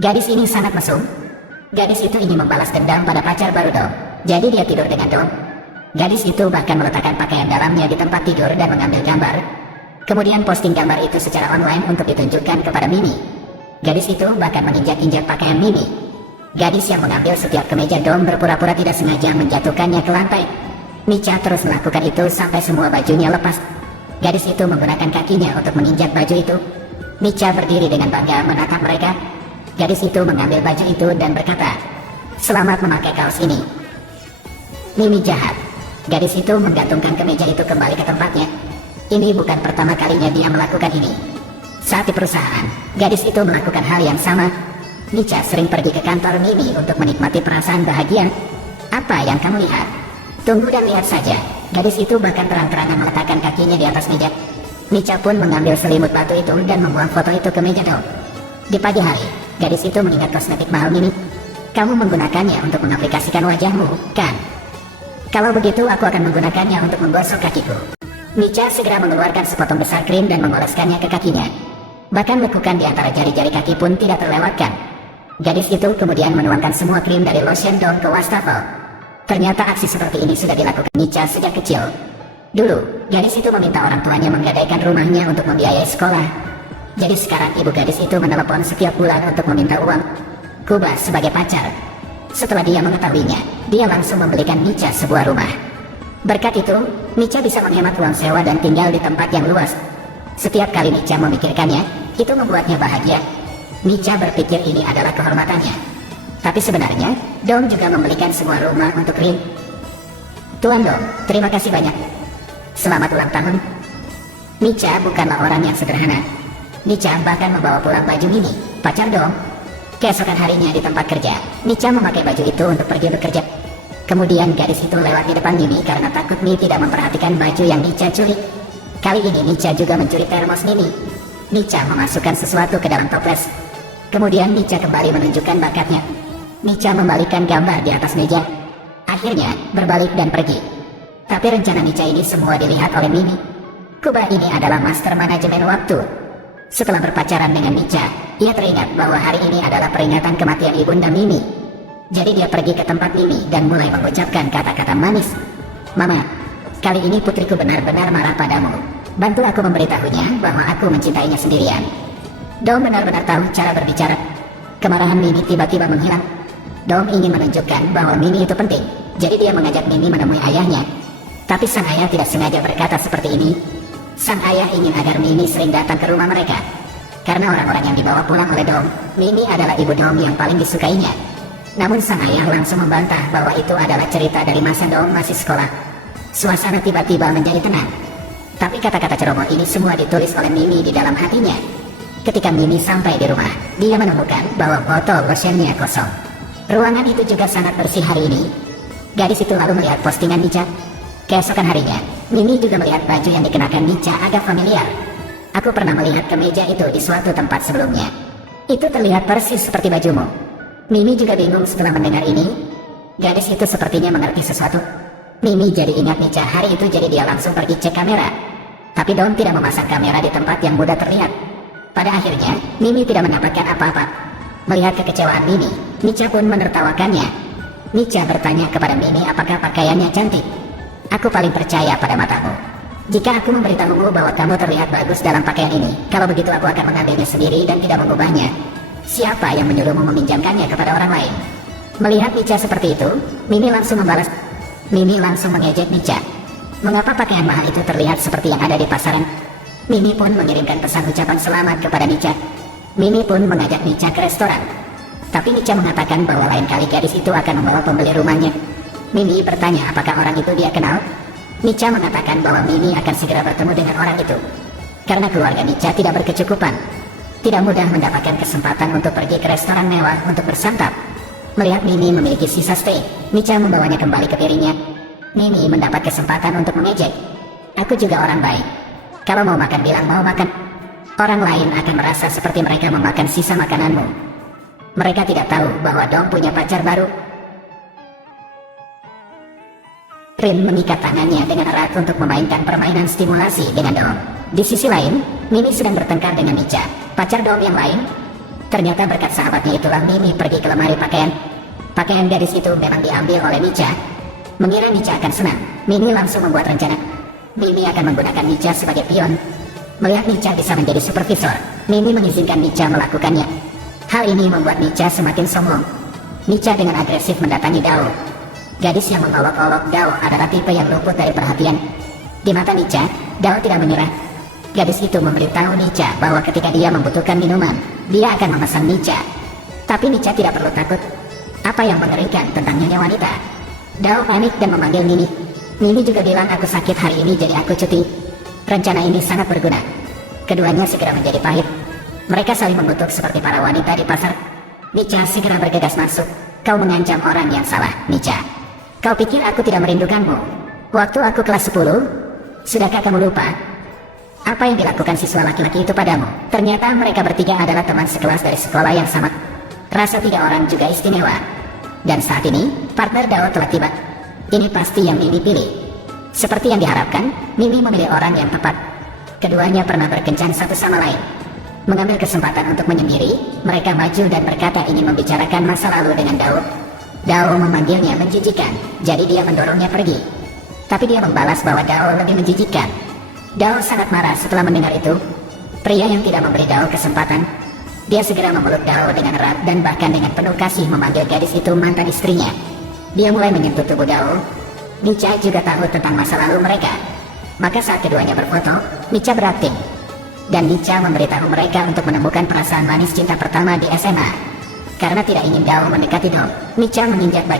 Gadis ini sangat mesum. Gadis itu ingin membalas dendam pada pacar baru Dom. Jadi dia tidur dengan Dom. Gadis itu bahkan meletakkan pakaian dalamnya di tempat tidur dan mengambil gambar. Kemudian posting gambar itu secara online untuk ditunjukkan kepada Mimi. Gadis itu bahkan menginjak-injak pakaian Mimi. Gadis yang mengambil setiap kemeja Dom berpura-pura tidak sengaja menjatuhkannya ke lantai. Micha terus melakukan itu sampai semua bajunya lepas. Gadis itu menggunakan kakinya untuk menginjak baju itu. Micha berdiri dengan bangga menatap mereka. Gadis itu mengambil baju itu dan berkata, "Selamat memakai kaos ini." Mimi jahat. Gadis itu menggantungkan kemeja itu kembali ke tempatnya. Ini bukan pertama kalinya dia melakukan ini. Saat di perusahaan, gadis itu melakukan hal yang sama. Micha sering pergi ke kantor Mimi untuk menikmati perasaan bahagia. Apa yang kamu lihat? Tunggu dan lihat saja. Gadis itu bahkan terang-terangan meletakkan kakinya di atas meja. Micha pun mengambil selimut batu itu dan membuang foto itu ke meja Dom. Di pagi hari, gadis itu mengingat kosmetik mahal Mimi. "Kamu menggunakannya untuk mengaplikasikan wajahmu, kan? Kalau begitu aku akan menggunakannya untuk menggosok kakiku." Micha segera mengeluarkan sepotong besar krim dan mengoleskannya ke kakinya. Bahkan lekukan di antara jari-jari kaki pun tidak terlewatkan. Gadis itu kemudian menuangkan semua krim dari lotion Dom ke wastafel. Ternyata aksi seperti ini sudah dilakukan Micha sejak kecil. Dulu, gadis itu meminta orang tuanya menggadaikan rumahnya untuk membiayai sekolah. Jadi sekarang ibu gadis itu menelepon setiap bulan untuk meminta uang. Kuba sebagai pacar. Setelah dia mengetahuinya, dia langsung membelikan Micha sebuah rumah. Berkat itu, Micha bisa menghemat uang sewa dan tinggal di tempat yang luas. Setiap kali Micha memikirkannya, itu membuatnya bahagia. Micha berpikir ini adalah kehormatannya. Tapi sebenarnya, Dom juga membelikan sebuah rumah untuk Rin. "Tuan Dom, terima kasih banyak. Selamat ulang tahun." Micha bukanlah orang yang sederhana. Micha bahkan membawa pulang baju Mimi, pacar Dom. Keesokan harinya di tempat kerja, Micha memakai baju itu untuk pergi bekerja. Kemudian gadis itu lewat di depan Mimi karena takut Mimi tidak memperhatikan baju yang Micha curi. Kali ini Micha juga mencuri termos Mimi. Micha memasukkan sesuatu ke dalam toples. Kemudian Micha kembali menunjukkan bakatnya. Micha membalikan gambar di atas meja. Akhirnya berbalik dan pergi. Tapi rencana Micha ini semua dilihat oleh Mimi. Kuba ini adalah master manajemen waktu. Setelah berpacaran dengan Micha, ia teringat bahwa hari ini adalah peringatan kematian ibunda Mimi. Jadi dia pergi ke tempat Mimi dan mulai mengucapkan kata-kata manis. "Mama, kali ini putriku benar-benar marah padamu. Bantu aku memberitahunya bahwa aku mencintainya sendirian." Dom benar-benar tahu cara berbicara. Kemarahan Mimi tiba-tiba menghilang. Dom ingin menunjukkan bahwa Mimi itu penting. Jadi dia mengajak Mimi menemui ayahnya. Tapi sang ayah tidak sengaja berkata seperti ini. Sang ayah ingin agar Mimi sering datang ke rumah mereka. Karena orang-orang yang dibawa pulang oleh Dom, Mimi adalah ibu Dom yang paling disukainya. Namun sang ayah langsung membantah bahwa itu adalah cerita dari masa Dom masih sekolah. Suasana tiba-tiba menjadi tenang. Tapi kata-kata ceroboh ini semua ditulis oleh Mimi di dalam hatinya. Ketika Mimi sampai di rumah, dia menemukan bahwa botol lotionnya kosong. Ruangan itu juga sangat bersih hari ini. Gadis itu lalu melihat postingan Micha. Keesokan harinya, Mimi juga melihat baju yang dikenakan Micha agak familiar. "Aku pernah melihat kemeja itu di suatu tempat sebelumnya. Itu terlihat persis seperti bajumu." Mimi juga bingung setelah mendengar ini. Gadis itu sepertinya mengerti sesuatu. Mimi jadi ingat Micha hari itu, jadi dia langsung pergi cek kamera. Tapi Dom tidak memasang kamera di tempat yang mudah terlihat. Pada akhirnya, Mimi tidak mendapatkan apa-apa. Melihat kekecewaan Mimi, Micha pun menertawakannya. Micha bertanya kepada Mimi apakah pakaiannya cantik. "Aku paling percaya pada matamu. Jika aku memberitahumu bahwa kamu terlihat bagus dalam pakaian ini, kalau begitu aku akan mengambilnya sendiri dan tidak mengubahnya. Siapa yang menyuruhmu meminjamkannya kepada orang lain?" Melihat Micha seperti itu, Mimi langsung membalas. Mimi langsung mengejek Micha. Mengapa pakaian mahal itu terlihat seperti yang ada di pasaran? Mimi pun mengirimkan pesan ucapan selamat kepada Micha. Mimi pun mengajak Micha ke restoran. Tapi Micha mengatakan bahwa lain kali gadis itu akan membawa pembeli rumahnya. Mimi bertanya apakah orang itu dia kenal. Micha mengatakan bahwa Mimi akan segera bertemu dengan orang itu. Karena keluarga Micha tidak berkecukupan, tidak mudah mendapatkan kesempatan untuk pergi ke restoran mewah untuk bersantap. Melihat Mimi memiliki sisa steak, Micha membawanya kembali ke piringnya. Mimi mendapat kesempatan untuk mengejek. "Aku juga orang baik. Kalau mau makan bilang mau makan. Orang lain akan merasa seperti mereka memakan sisa makananmu." Mereka tidak tahu bahwa Dom punya pacar baru. Rin mengikat tangannya dengan erat untuk memainkan permainan stimulasi dengan Dom. Di sisi lain, Mimi sedang bertengkar dengan Micha, pacar Dom yang lain. Ternyata berkat sahabatnya itulah Mimi pergi ke lemari pakaian. Pakaian gadis itu memang diambil oleh Micha. Mengira Micha akan senang, Mimi langsung membuat rencana. Mimi akan menggunakan Micha sebagai pion. Melihat Micha bisa menjadi supervisor, Mimi mengizinkan Micha melakukannya. Hal ini membuat Micha semakin sombong. Micha dengan agresif mendatangi Dao. Gadis yang mengolok-olok Dao adalah tipe yang luput dari perhatian. Di mata Micha, Dao tidak menyerah. Gadis itu memberitahu Micha bahwa ketika dia membutuhkan minuman, dia akan memesan Micha. Tapi Micha tidak perlu takut. Apa yang mengerikan tentang nyonya wanita? Dao panik dan memanggil Mimi. Mimi juga bilang, aku sakit hari ini jadi aku cuti. Rencana ini sangat berguna. Keduanya segera menjadi pahit. Mereka saling mengutuk seperti para wanita di pasar. Micha segera bergegas masuk. Kau mengancam orang yang salah, Micha. Kau pikir aku tidak merindukanmu? Waktu aku kelas 10, sudahkah kamu lupa apa yang dilakukan siswa laki-laki itu padamu? Ternyata mereka bertiga adalah teman sekelas dari sekolah yang sama. Rasa 3 orang juga istimewa. Dan saat ini, partner Dao telah tiba. Ini pasti yang Mimi pilih. Seperti yang diharapkan, Mimi memilih orang yang tepat. Keduanya pernah berkencan satu sama lain. Mengambil kesempatan untuk menyendiri, mereka maju dan berkata ingin membicarakan masa lalu dengan Dao. Dao memanggilnya menjijikan, jadi dia mendorongnya pergi. Tapi dia membalas bahwa Dao lebih menjijikan. Dao sangat marah setelah mendengar itu. Pria yang tidak memberi Dao kesempatan. Dia segera memeluk Dao dengan erat dan bahkan dengan penuh kasih memanggil gadis itu mantan istrinya. Dia mulai menyentuh tubuh Dao. Micha juga tahu tentang masa lalu mereka. Maka saat keduanya berfoto, Micha berakting. Dan Micha memberitahu mereka untuk menemukan perasaan manis cinta pertama di SMA. Karena tidak ingin Dao mendekati Dao, Micha menginjak